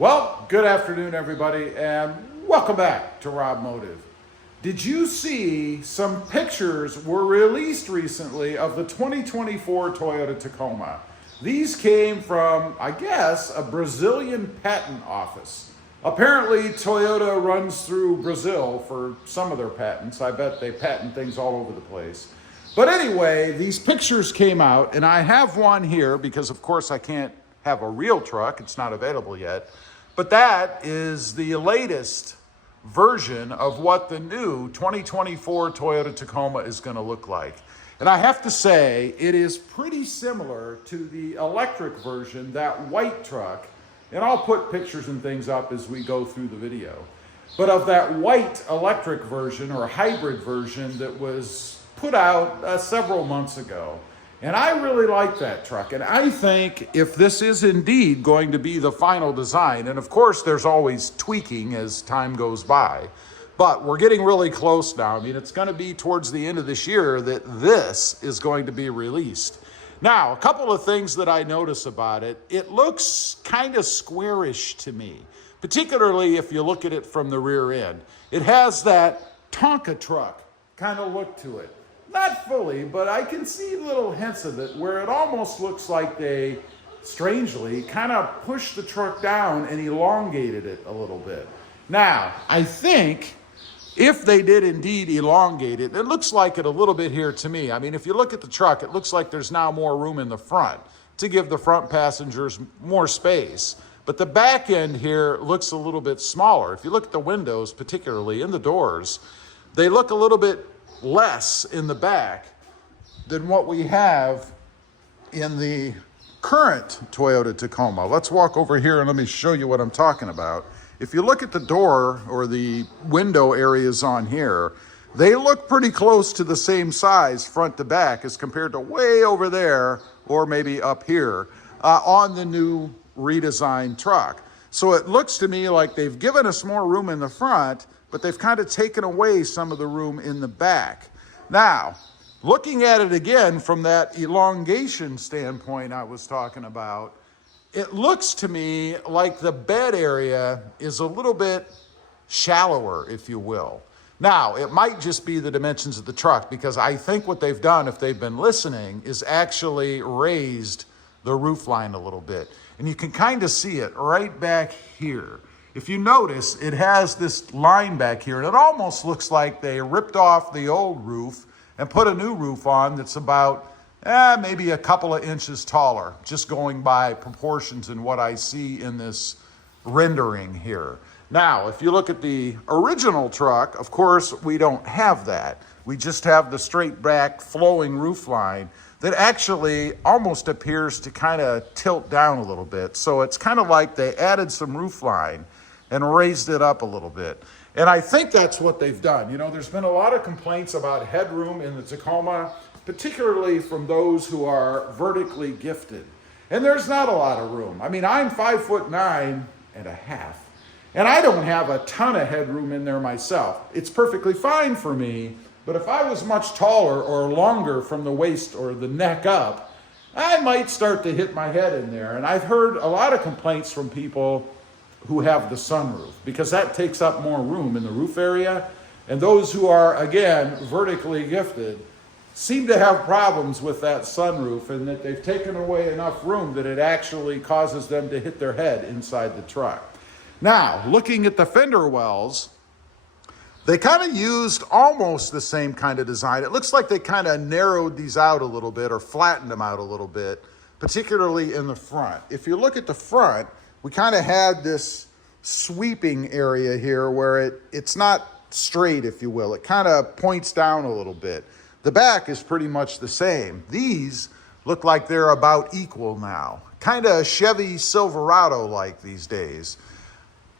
Well, good afternoon, everybody, and welcome back to RobMotive. Did you see some pictures were released recently of the 2024 Toyota Tacoma? These came from, I guess, a Brazilian patent office. Apparently, Toyota runs through Brazil for some of their patents. I bet they patent things all over the place. But anyway, these pictures came out, and I have one here because, of course, I can't have a real truck. It's not available yet. But that is the latest version of what the new 2024 Toyota Tacoma is going to look like. And I have to say, it is pretty similar to the electric version, that white truck. And I'll put pictures and things up as we go through the video. But of that white electric version or hybrid version that was put out several months ago. And I really like that truck. And I think if this is indeed going to be the final design, and of course there's always tweaking as time goes by, but we're getting really close now. I mean, it's going to be towards the end of this year that this is going to be released. Now, a couple of things that I notice about it. It looks kind of squarish to me, particularly if you look at it from the rear end. It has that Tonka truck kind of look to it. Not fully, but I can see little hints of it where it almost looks like they, strangely, kind of pushed the truck down and elongated it a little bit. Now, I think if they did indeed elongate it, it looks like it a little bit here to me. I mean, if you look at the truck, it looks like there's now more room in the front to give the front passengers more space. But the back end here looks a little bit smaller. If you look at the windows, particularly in the doors, they look a little bit less in the back than what we have in the current Toyota Tacoma. Let's walk over here and let me show you what I'm talking about. If you look at the door or the window areas on here, they look pretty close to the same size front to back as compared to way over there or maybe up here on the new redesigned truck. So it looks to me like they've given us more room in the front, but they've kind of taken away some of the room in the back. Now, looking at it again from that elongation standpoint I was talking about, it looks to me like the bed area is a little bit shallower, if you will. Now, it might just be the dimensions of the truck, because I think what they've done, if they've been listening, is actually raised the roof line a little bit. And you can kind of see it right back here. If you notice, it has this line back here, and it almost looks like they ripped off the old roof and put a new roof on that's about maybe a couple of inches taller, just going by proportions in what I see in this rendering here. Now, if you look at the original truck, of course, we don't have that. We just have the straight back flowing roof line that actually almost appears to kind of tilt down a little bit. So it's kind of like they added some roof line and raised it up a little bit. And I think that's what they've done. You know, there's been a lot of complaints about headroom in the Tacoma, particularly from those who are vertically gifted. And there's not a lot of room. I mean, I'm 5'9.5", and I don't have a ton of headroom in there myself. It's perfectly fine for me, but if I was much taller or longer from the waist or the neck up, I might start to hit my head in there. And I've heard a lot of complaints from people who have the sunroof, because that takes up more room in the roof area. And those who are, again, vertically gifted seem to have problems with that sunroof, and that they've taken away enough room that it actually causes them to hit their head inside the truck. Now, looking at the fender wells, they kind of used almost the same kind of design. It looks like they kind of narrowed these out a little bit or flattened them out a little bit, particularly in the front. If you look at the front, we kind of had this sweeping area here where it's not straight, if you will. It kind of points down a little bit. The back is pretty much the same. These look like they're about equal now. Kind of Chevy Silverado-like these days.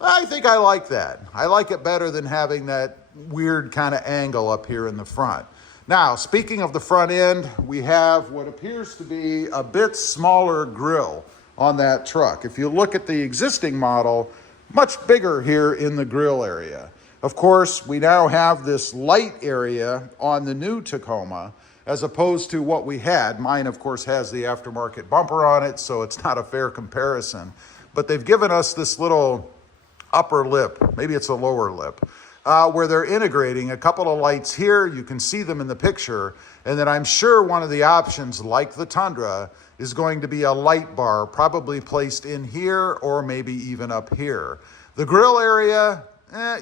I think I like that. I like it better than having that weird kind of angle up here in the front. Now, speaking of the front end, we have what appears to be a bit smaller grille on that truck. If you look at the existing model, much bigger here in the grille area. Of course, we now have this light area on the new Tacoma as opposed to what we had. Mine, of course, has the aftermarket bumper on it, so it's not a fair comparison. but they've given us this little upper lip, maybe it's a lower lip, where they're integrating a couple of lights here. You can see them in the picture. And then I'm sure one of the options, like the Tundra, is going to be a light bar, probably placed in here or maybe even up here. The grill area,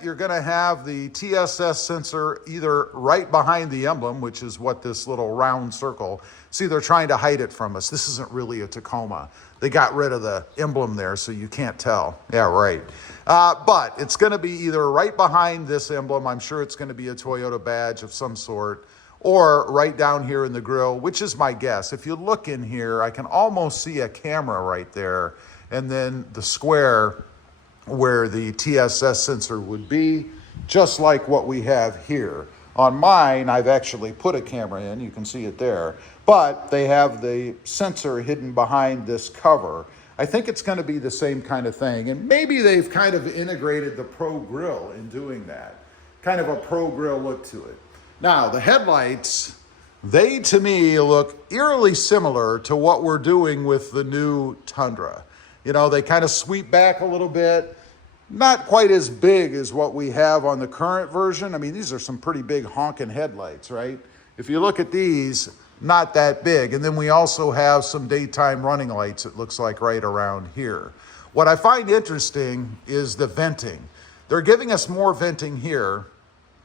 you're going to have the TSS sensor either right behind the emblem, which is what this little round circle. See, they're trying to hide it from us. This isn't really a Tacoma. They got rid of the emblem there, so you can't tell. Yeah, right. But it's going to be either right behind this emblem. I'm sure it's going to be a Toyota badge of some sort, or right down here in the grill, which is my guess. If you look in here, I can almost see a camera right there, and then the square where the TSS sensor would be, just like what we have here. On mine, I've actually put a camera in, you can see it there, but they have the sensor hidden behind this cover. I think it's going to be the same kind of thing, and maybe they've kind of integrated the Pro Grille in doing that. Kind of a Pro Grille look to it. Now, the headlights, they to me look eerily similar to what we're doing with the new Tundra. You know, they kind of sweep back a little bit. Not quite as big as what we have on the current version. I mean, these are some pretty big honking headlights, right? If you look at these, not that big. And then we also have some daytime running lights, it looks like, right around here. What I find interesting is the venting. They're giving us more venting here,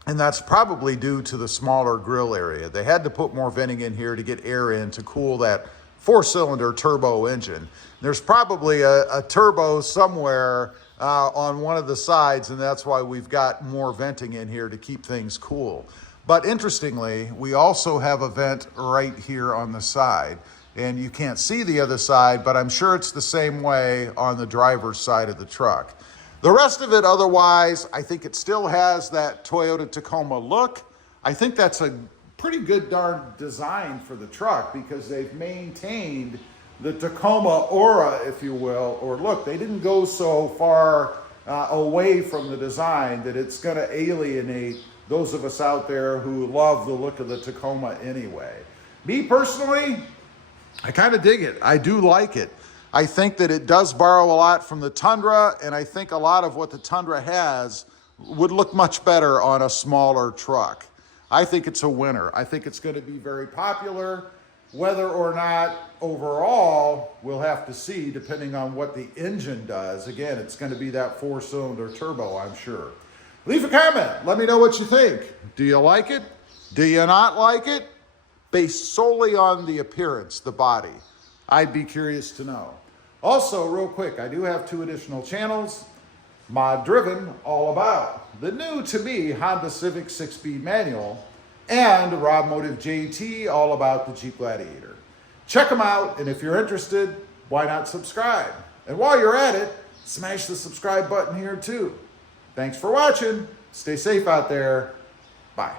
and that's probably due to the smaller grill area. They had to put more venting in here to get air in to cool that four-cylinder turbo engine. There's probably a turbo somewhere on one of the sides, and that's why we've got more venting in here to keep things cool. But interestingly, we also have a vent right here on the side, and you can't see the other side, but I'm sure it's the same way on the driver's side of the truck. The rest of it, otherwise, I think it still has that Toyota Tacoma look. I think that's a pretty good darn design for the truck, because they've maintained the Tacoma aura, if you will, or look. They didn't go so far away from the design that it's going to alienate those of us out there who love the look of the Tacoma anyway. Me personally, I kind of dig it. I do like it. I think that it does borrow a lot from the Tundra, and I think a lot of what the Tundra has would look much better on a smaller truck. I think it's a winner. I think it's going to be very popular. Whether or not overall, we'll have to see depending on what the engine does. Again, it's going to be that four-cylinder turbo, I'm sure. Leave a comment. Let me know what you think. Do you like it? Do you not like it? Based solely on the appearance, the body. I'd be curious to know. Also, real quick, I do have 2 additional channels. Mod Driven, all about the new to me Honda Civic 6-speed manual, and RobMotive JT, all about the Jeep Gladiator. Check them out, and if you're interested, why not subscribe? And while you're at it, smash the subscribe button here too. Thanks for watching. Stay safe out there. Bye.